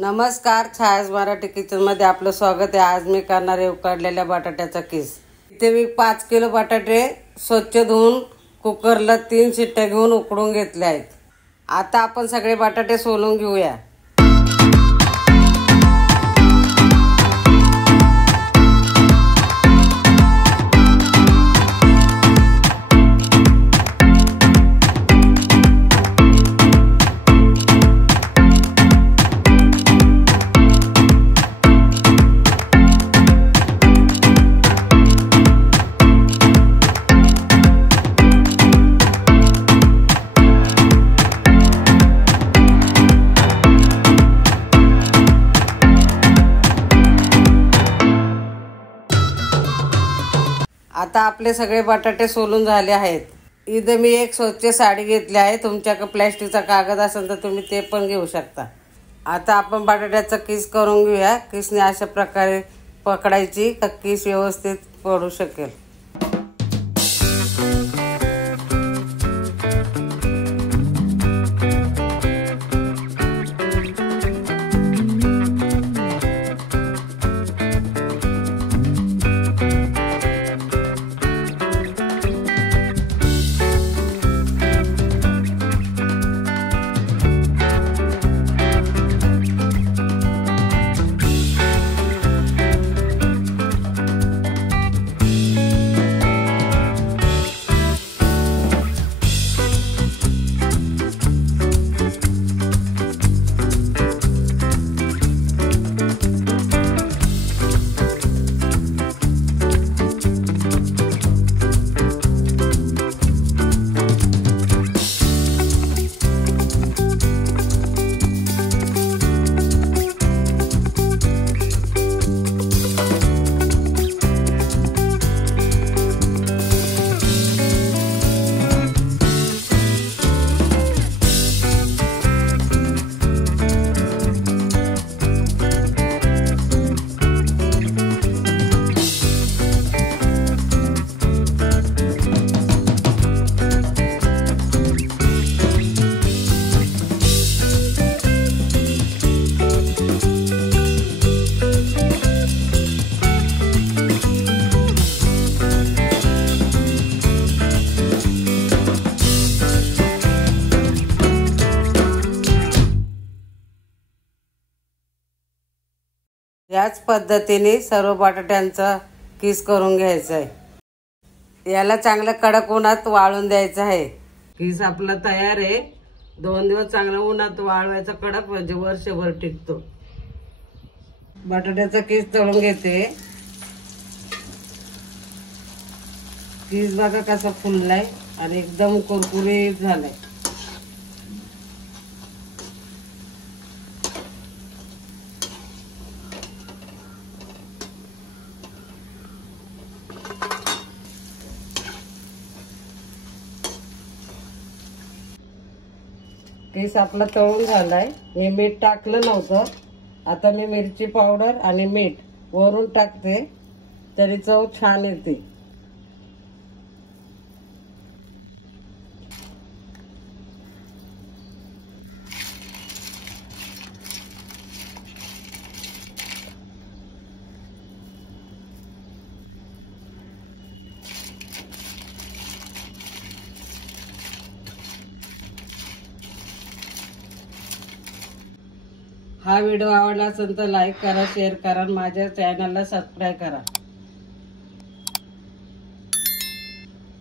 नमस्कार, छायाज मराठी किचनमध्ये आपलं स्वागत आहे। आज मी करणार आहे उकडलेल्या बटाट्याचा किस। इथे मी 5 किलो बटाटे स्वच्छ धुवून कुकरला 3 शिट्ट्या घेऊन उकडून घेतले आहेत। आता आपण सगळे बटाटे सोलून घेऊया। आता आपले सगळे बटाटे सोलून झाले आहेत। इथे मी एक स्वच्छ साडी घेतली आहे। तुमच्याकडे प्लास्टिकचा कागद असेल तर तुम्ही ते पण घेऊ शकता। आता आपण बटाट्याचा किस करून घेऊया। किसने अशा प्रकारे पकडायची तर किस व्यवस्थित पडू शकेल। याच पद्धतीने सर्व बटाट्यांचा किस करून घ्यायचा आहे। याला चांगलं कडक उन्हात वाळून द्यायचं आहे। किस आपला तयार आहे। 2 दिवस चांगलं उन्हात वाळवायचा कडक, म्हणजे वर्षभर टिकतो। बटाट्याचा किस तळून घेते। किस बघा कसा फुललाय आणि एकदम कुरकुरीत झालाय। किस आपला तळून झालाय। हे मीठ टाकलं नव्हतं, आता मी मिरची पावडर आणि मीठ वरून टाकते, तरी चव छान येते। हा व्हिडिओ आवडला असेल तर लाईक करा, शेअर करा, माझ्या चॅनलला सबस्क्राईब करा।